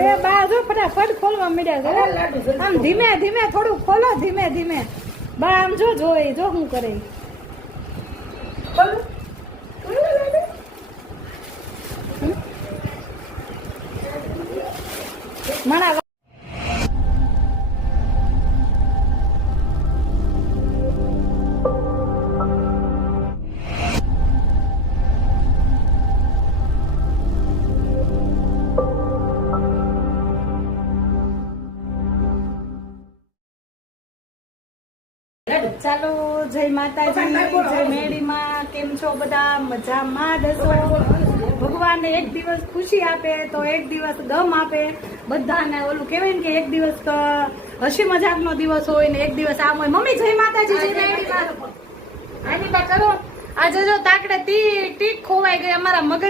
એ બા જો ફટાફટ ખોલવા માંડ્યા છે આમ ધીમે ધીમે થોડું ખોલો ધીમે ધીમે બા આમ જો જોઈ જો શું કરે મારા ચાલો જય માતાજી જય મેડીમાં કેમ છો બધા મજામાં દસો ભગવાન એક દિવસ ખુશી આપે તો એક દિવસ ગમ આપે બધાને ઓલું કહેવાય ને કે એક દિવસ હસી મજાક નો દિવસ હોય ને એક દિવસ આમ હોય મમ્મી જય માતાજી જય મેડીમાં આની બા કરો આજે જો તાકડે ટીક ખોવાઈ ગઈ અમારા મગજ